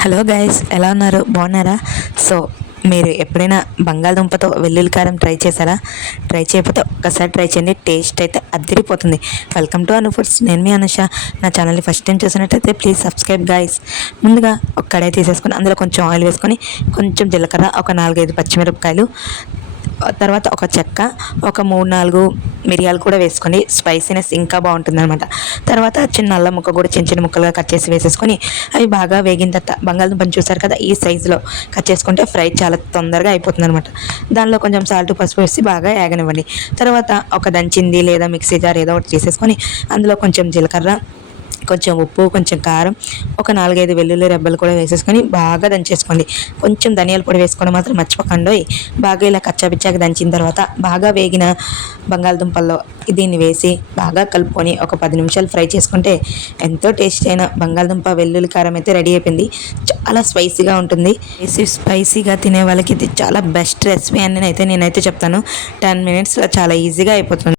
Hello guys ఎలా ఉన్నారు? బాగున్నారా? సో మీరు ఎప్పుడైనా బంగాళదుంపతో వెల్లుల్లి కారం ట్రై చేశారా? ట్రై చేయకపోతే ఒక్కసారి ట్రై చేయండి టేస్ట్ అయితే అద్దరిపోతుంది. వెల్కమ్ టు అను ఫుడ్స్ నేను మీ అనుష. నా ఛానల్ని ఫస్ట్ టైం చూసినట్టయితే ప్లీజ్ సబ్స్క్రైబ్ గైస్. ముందుగా ఒక కడాయి తీసేసుకొని అందులో కొంచెం ఆయిల్ వేసుకొని కొంచెం జీలకర్ర ఒక నాలుగైదు పచ్చిమిరపకాయలు తర్వాత ఒక చెక్క ఒక మూడు నాలుగు మిరియాలు కూడా వేసుకొని స్పైసీనెస్ ఇంకా బాగుంటుంది అనమాట తర్వాత చిన్న అల్లం ముక్క కూడా చిన్న చిన్న ముక్కలుగా కట్ చేసి వేసేసుకొని అవి బాగా వేగిన తర్వాత బంగాళదుంపని చూసారు కదా ఈ సైజులో కట్ చేసుకుంటే ఫ్రై చాలా తొందరగా అయిపోతుంది అనమాట దానిలో కొంచెం సాల్ట్ పసుపు వేసి బాగా వేగనివ్వండి తర్వాత ఒక దంచింది లేదా మిక్సీ జార్ ఏదో ఒకటి చేసేసుకొని అందులో కొంచెం జీలకర్ర కొంచెం ఉప్పు కొంచెం కారం ఒక నాలుగైదు వెల్లుల్లి రెబ్బలు కూడా వేసేసుకొని బాగా దంచేసుకోండి. కొంచెం ధనియాల పొడి వేసుకోవడం మాత్రం మర్చిపోకండి. బాగా ఇలా కచ్చాపిచ్చాక దంచిన తర్వాత బాగా వేగిన బంగాళదుంపల్లో దీన్ని వేసి బాగా కలుపుకొని ఒక పది నిమిషాలు ఫ్రై చేసుకుంటే ఎంతో టేస్టీ అయిన బంగాళదుంప వెల్లుల్లి కారం అయితే రెడీ అయిపోయింది. చాలా స్పైసీగా ఉంటుంది. స్పైసీగా తినే వాళ్ళకి ఇది చాలా బెస్ట్ రెసిపీ అని అయితే నేనైతే చెప్తాను. టెన్ మినిట్స్లో చాలా ఈజీగా అయిపోతుంది.